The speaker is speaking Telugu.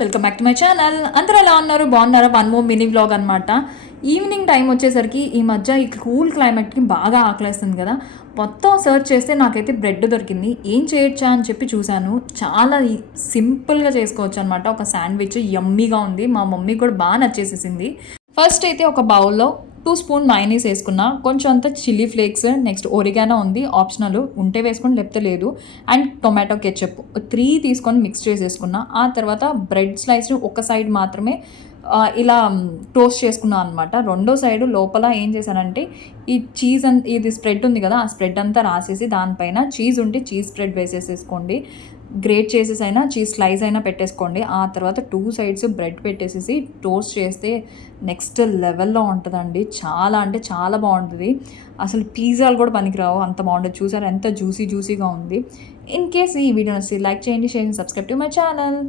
Welcome back to my channel. అందరూ ఎలా ఉన్నారు? బాగున్నారా? వన్ మోర్ మినీ వ్లాగ్ అనమాట. ఈవినింగ్ టైం వచ్చేసరికి ఈ మధ్య ఈ కూల్ క్లైమేట్కి బాగా ఆకలేస్తుంది కదా. మొత్తం సర్చ్ చేస్తే నాకైతే బ్రెడ్ దొరికింది. ఏం చేయొచ్చా అని చెప్పి చూశాను. చాలా సింపుల్గా చేసుకోవచ్చు అనమాట. ఒక శాండ్విచ్ యమ్మీగా ఉంది. మా మమ్మీ కూడా బాగా నచ్చేసేసింది. ఫస్ట్ అయితే ఒక బౌల్లో 2 స్పూన్ మైనీస్ వేసుకున్నా, కొంచెం అంత చిల్లీ ఫ్లేక్స్, నెక్స్ట్ ఒరిగానో ఉంది ఆప్షనల్, ఉంటే వేసుకొని లేకపోతే లేదు, అండ్ టొమాటో కెచప్ 3 తీసుకొని మిక్స్ చేసేసుకున్నా. ఆ తర్వాత బ్రెడ్ స్లైస్ని ఒక సైడ్ మాత్రమే ఇలా టోస్ట్ చేసుకున్నాను అనమాట. రెండో సైడు లోపల ఏం చేశానంటే ఈ చీజ్ ఇది స్ప్రెడ్ ఉంది కదా, ఆ స్ప్రెడ్ అంతా రాసేసి దానిపైన చీజ్ ఉంటే చీజ్ స్ప్రెడ్ వేసేసేసుకోండి. గ్రేట్ చేసేసి అయినా చీజ్ స్లైస్ అయినా పెట్టేసుకోండి. ఆ తర్వాత 2 సైడ్స్ బ్రెడ్ పెట్టేసేసి టోస్ట్ చేస్తే నెక్స్ట్ లెవెల్లో ఉంటుందండి. చాలా అంటే చాలా బాగుంటుంది. అసలు పిజ్జాలు కూడా పనికిరావు, అంత బాగుంటుంది. చూసారు ఎంత జ్యూసీగా ఉంది. ఇన్ కేస్ ఈ వీడియో నచ్చి లైక్ చేయండి, share, subscribe to my channel.